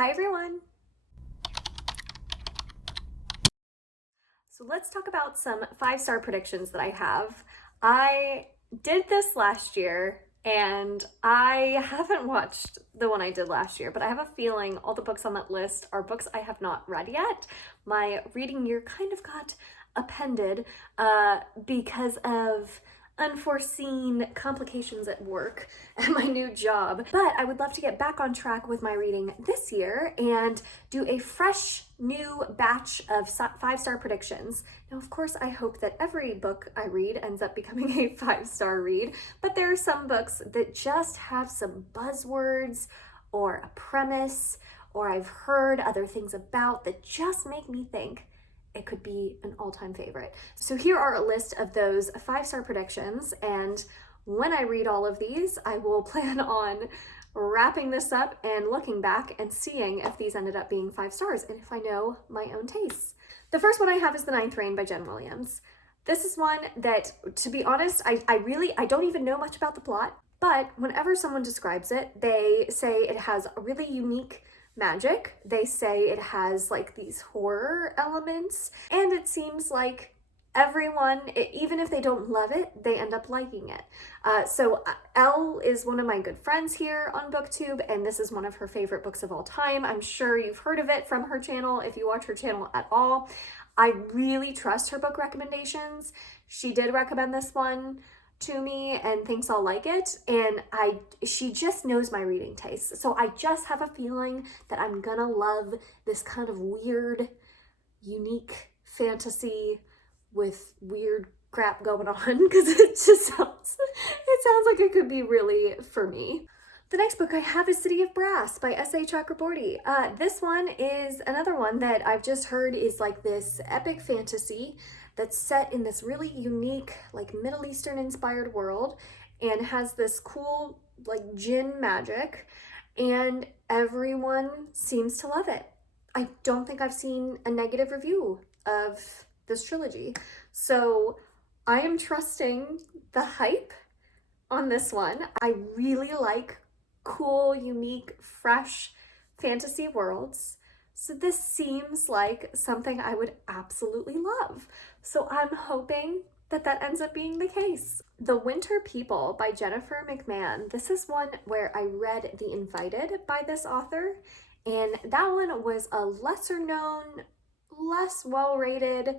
Hi everyone! So let's talk about some 5-star predictions that I have. I did this last year and I haven't watched the one I did last year, but I have a feeling all the books on that list are books I have not read yet. My reading year kind of got appended because of unforeseen complications at work and my new job. But I would love to get back on track with my reading this year and do a fresh new batch of 5-star predictions. Now, of course, I hope that every book I read ends up becoming a 5-star read, but there are some books that just have some buzzwords or a premise or I've heard other things about that just make me think it could be an all-time favorite. So here are a list of those 5-star predictions, and when I read all of these, I will plan on wrapping this up and looking back and seeing if these ended up being 5 stars and if I know my own tastes. The first one I have is The Ninth Reign by Jen Williams. This is one that, to be honest, I don't even know much about the plot, but whenever someone describes it, they say it has a really unique magic. They say it has like these horror elements, and it seems like everyone, even if they don't love it, they end up liking it. So Elle is one of my good friends here on BookTube, and this is one of her favorite books of all time. I'm sure you've heard of it from her channel if you watch her channel at all. I really trust her book recommendations. She did recommend this one to me and thinks I'll like it, and she just knows my reading taste. So I just have a feeling that I'm gonna love this kind of weird, unique fantasy with weird crap going on, because it sounds like it could be really for me. The next book I have is City of Brass by S.A. Chakraborty. This one is another one that I've just heard is like this epic fantasy that's set in this really unique, like Middle Eastern inspired world, and has this cool like jinn magic, and everyone seems to love it. I don't think I've seen a negative review of this trilogy. So I am trusting the hype on this one. I really like cool, unique, fresh fantasy worlds. So this seems like something I would absolutely love. So I'm hoping that ends up being the case. The Winter People by Jennifer McMahon. This is one where I read The Invited by this author, and that one was a lesser known, less well-rated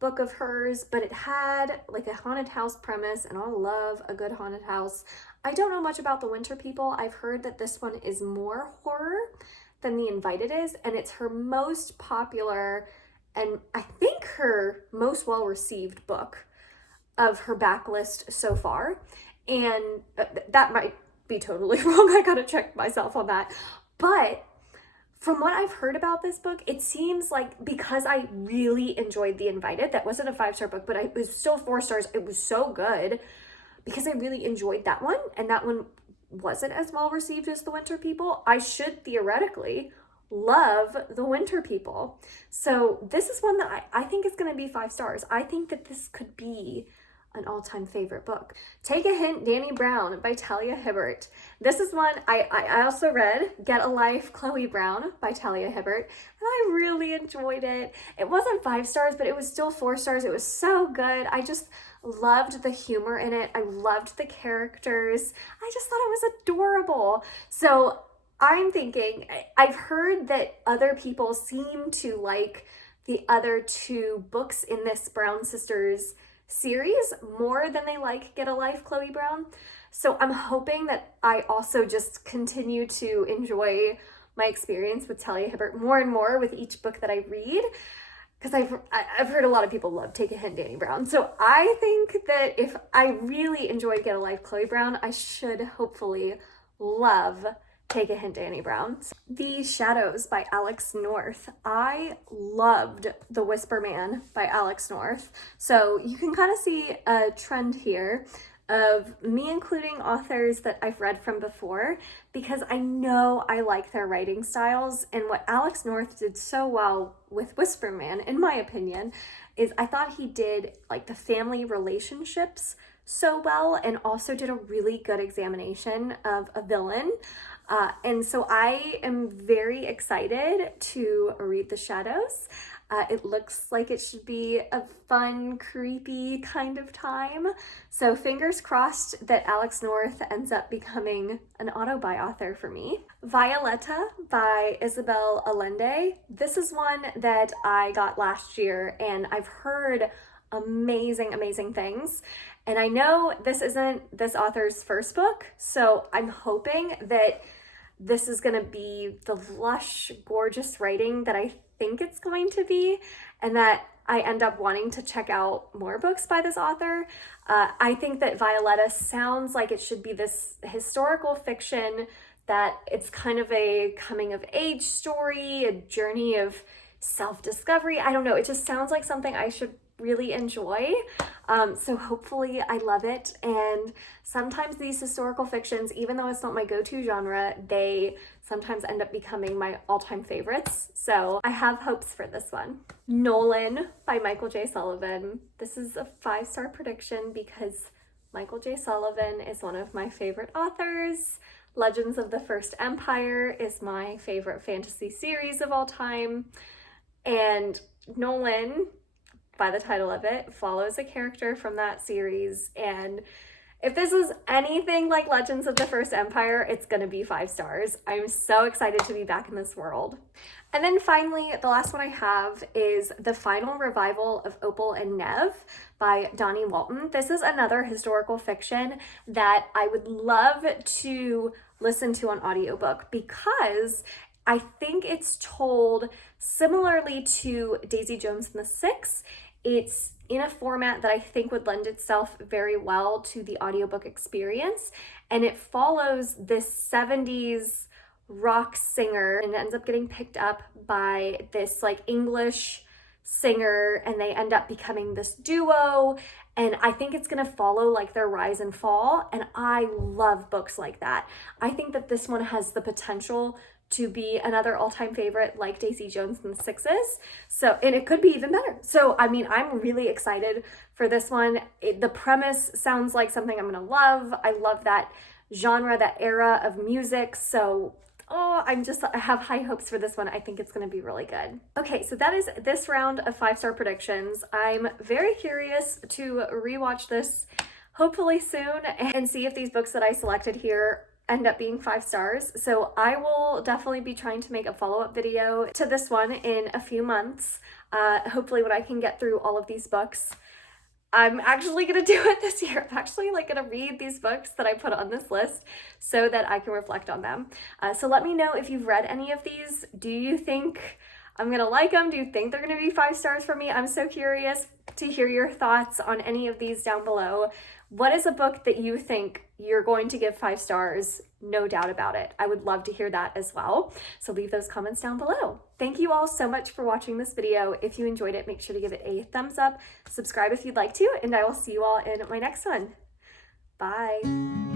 book of hers, but it had like a haunted house premise, and I love a good haunted house. I don't know much about The Winter People. I've heard that this one is more horror than The Invited is, and it's her most popular and I think her most well-received book of her backlist so far. And that might be totally wrong. I gotta check myself on that. But from what I've heard about this book, it seems like, because I really enjoyed The Invited, that wasn't a 5-star book, but it was still 4 stars. It was so good because I really enjoyed that one, and that one wasn't as well received as The Winter People. I should theoretically love The Winter People. So this is one that I think is going to be 5 stars. I think that this could be an all-time favorite book. Take a Hint, Dani Brown by Talia Hibbert. This is one I also read, Get a Life, Chloe Brown by Talia Hibbert, and I really enjoyed it. It wasn't 5 stars, but it was still 4 stars. It was so good. I just loved the humor in it. I loved the characters. I just thought it was adorable. So I'm thinking, I've heard that other people seem to like the other 2 books in this Brown Sisters series more than they like Get a Life, Chloe Brown. So I'm hoping that I also just continue to enjoy my experience with Talia Hibbert more and more with each book that I read, because I've heard a lot of people love Take a Hint, Dani Brown. So I think that if I really enjoyed Get a Life, Chloe Brown, I should hopefully love Take a Hint, Dani Brown. The Shadows by Alex North. I loved The Whisper Man by Alex North. So you can kind of see a trend here of me including authors that I've read from before, because I know I like their writing styles. And what Alex North did so well with Whisper Man, in my opinion, is I thought he did like the family relationships so well, and also did a really good examination of a villain. And so I am very excited to read The Shadows. It looks like it should be a fun, creepy kind of time. So fingers crossed that Alex North ends up becoming an auto-buy author for me. Violeta by Isabel Allende. This is one that I got last year and I've heard amazing things. And I know this isn't this author's first book, so I'm hoping that this is going to be the lush, gorgeous writing that I think it's going to be, and that I end up wanting to check out more books by this author. I think that Violeta sounds like it should be this historical fiction, that it's kind of a coming of age story, a journey of self-discovery. I don't know, it just sounds like something I should really enjoy. So hopefully I love it. And sometimes these historical fictions, even though it's not my go-to genre, they sometimes end up becoming my all-time favorites. So I have hopes for this one. Nolan by Michael J. Sullivan. This is a 5-star prediction because Michael J. Sullivan is one of my favorite authors. Legends of the First Empire is my favorite fantasy series of all time. And Nolan, by the title of it, follows a character from that series, and if this is anything like Legends of the First Empire, it's gonna be 5 stars. I'm so excited to be back in this world. And then finally, the last one I have is The Final Revival of Opal and Nev by Dani Walton. This is another historical fiction that I would love to listen to on audiobook because I think it's told similarly to Daisy Jones and the Six. It's in a format that I think would lend itself very well to the audiobook experience, and it follows this 70s rock singer and ends up getting picked up by this like English singer, and they end up becoming this duo, and I think it's gonna follow like their rise and fall, and I love books like that. I think that this one has the potential to be another all-time favorite like Daisy Jones and the Sixes. So, and it could be even better. So, I mean, I'm really excited for this one. The premise sounds like something I'm gonna love. I love that genre, that era of music. So, I have high hopes for this one. I think it's gonna be really good. Okay, so that is this round of 5-star predictions. I'm very curious to rewatch this hopefully soon and see if these books that I selected here end up being 5 stars. So I will definitely be trying to make a follow-up video to this one in a few months. Hopefully when I can get through all of these books. I'm actually gonna do it this year. I'm actually like gonna read these books that I put on this list so that I can reflect on them. So let me know if you've read any of these. Do you think I'm gonna like them? Do you think they're gonna be 5 stars for me? I'm so curious to hear your thoughts on any of these down below. What is a book that you think you're going to give 5 stars? No doubt about it. I would love to hear that as well. So leave those comments down below. Thank you all so much for watching this video. If you enjoyed it, make sure to give it a thumbs up, subscribe if you'd like to, and I will see you all in my next one. Bye.